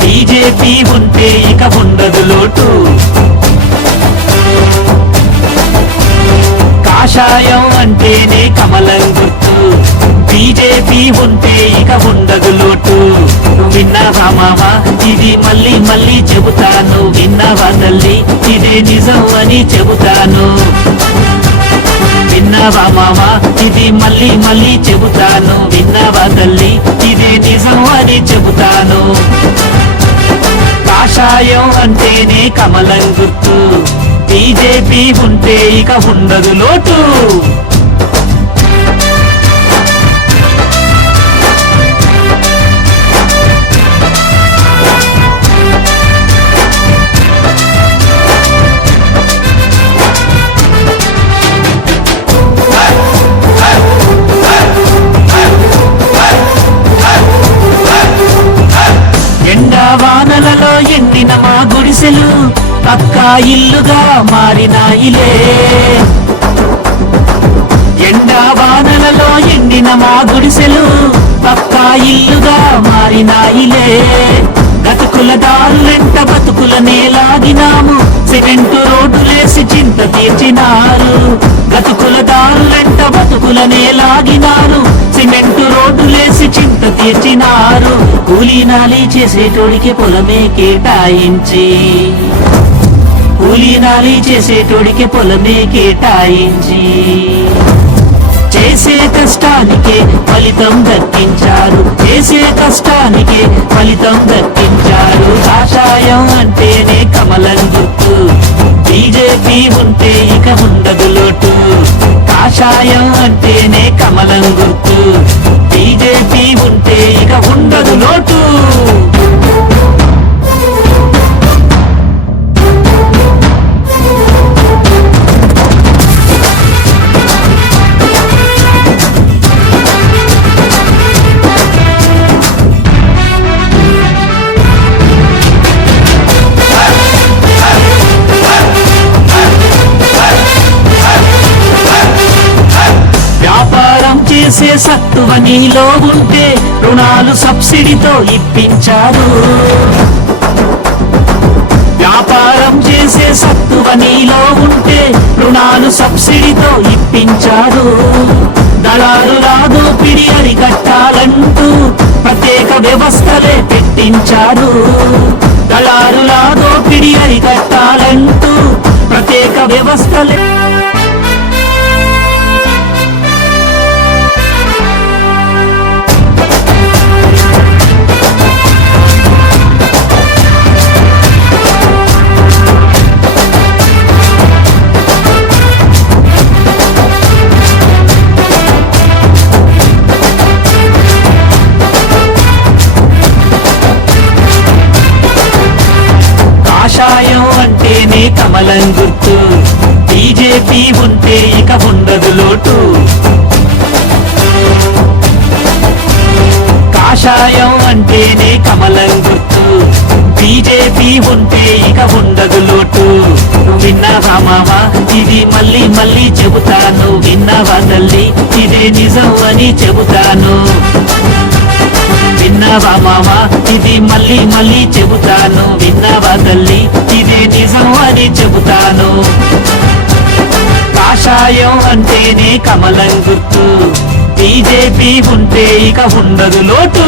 BJP ఉంటే ఇక ఉండదు లోటు. కాషాయం అంటేనే కమలం గుర్తు. బీజేపీ ఉంటే ఇక ఉండదు లోటు. విన్నావా మామా? ఇది మళ్ళీ మళ్ళీ చెబుతాను. విన్నావా తల్లి? ఇదే నిజం అని చెబుతాను. విన్నావా మామా? ఇది మళ్ళీ మళ్ళీ చెబుతాను. విన్నావా తల్లి? నిజం అని చెబుతాను. కాషాయం అంటేనే కమలం గుర్తు. బీజేపీ ఉంటే ఇక ఉండదు లోటు. ఆశలు పక్కా ఇల్లుగా మారినాయిలే. ఎండా వానలలో ఎండిన మా గుడిసెలు పక్కా ఇల్లుగా మారినాయిలే. గతుకుల దారులెంట బతుకుల నేలాగినాము సిమెంటు రోడ్డులే కూలీనాలి చేసేటోడికి పొలమే కేటాయించి. కూలీనాలి చేసేటోడికి పొలమే కేటాయించి. చేసే కష్టానికే ఫలితం దక్కించారు. చేసే కష్టానికే ఫలితం దక్కించారు. కాషాయం అంటేనే కమలం గుర్తు. బీజేపీ ఉంటే ఇక ఉండదు లోటు. కాషాయం అంటేనే కమలం గుర్తు. చేసే సత్తువ నీలో ఉంటే రుణాలు సబ్సిడీతో ఇప్పించారు. వ్యాపారం చేసే సత్తువ నీలో ఉంటే రుణాలు సబ్సిడీతో ఇప్పించారు. దళారు రాదు పిడి అరికట్టాలంటూ ప్రత్యేక వ్యవస్థలే పెట్టించారు. దళారు రాదో పిడి అరికట్టాలంటూ ప్రత్యేక వ్యవస్థలే అంటేనే కమలం గుర్తు. బీజేపీ ఉంటే ఇక ఉండదు లోటు. కాషాయం అంటేనే కమలం గుర్తు. బీజేపీ ఉంటే ఇక ఉండదు లోటు. నువ్వు విన్నావా మామా? ఇది మళ్ళీ మళ్ళీ చెబుతాను. విన్నావా తల్లి? ఇదే నిజం అని చెబుతాను. విన్నావా మామా? ఇది మళ్ళీ మళ్ళీ చెబుతాను. విన్నావా తల్లి? ఇదే నిజం అని చెబుతాను. కాషాయం అంటేనే కమలం గుర్తు. బీజేపీ ఉంటే ఇక ఉండదు లోటు.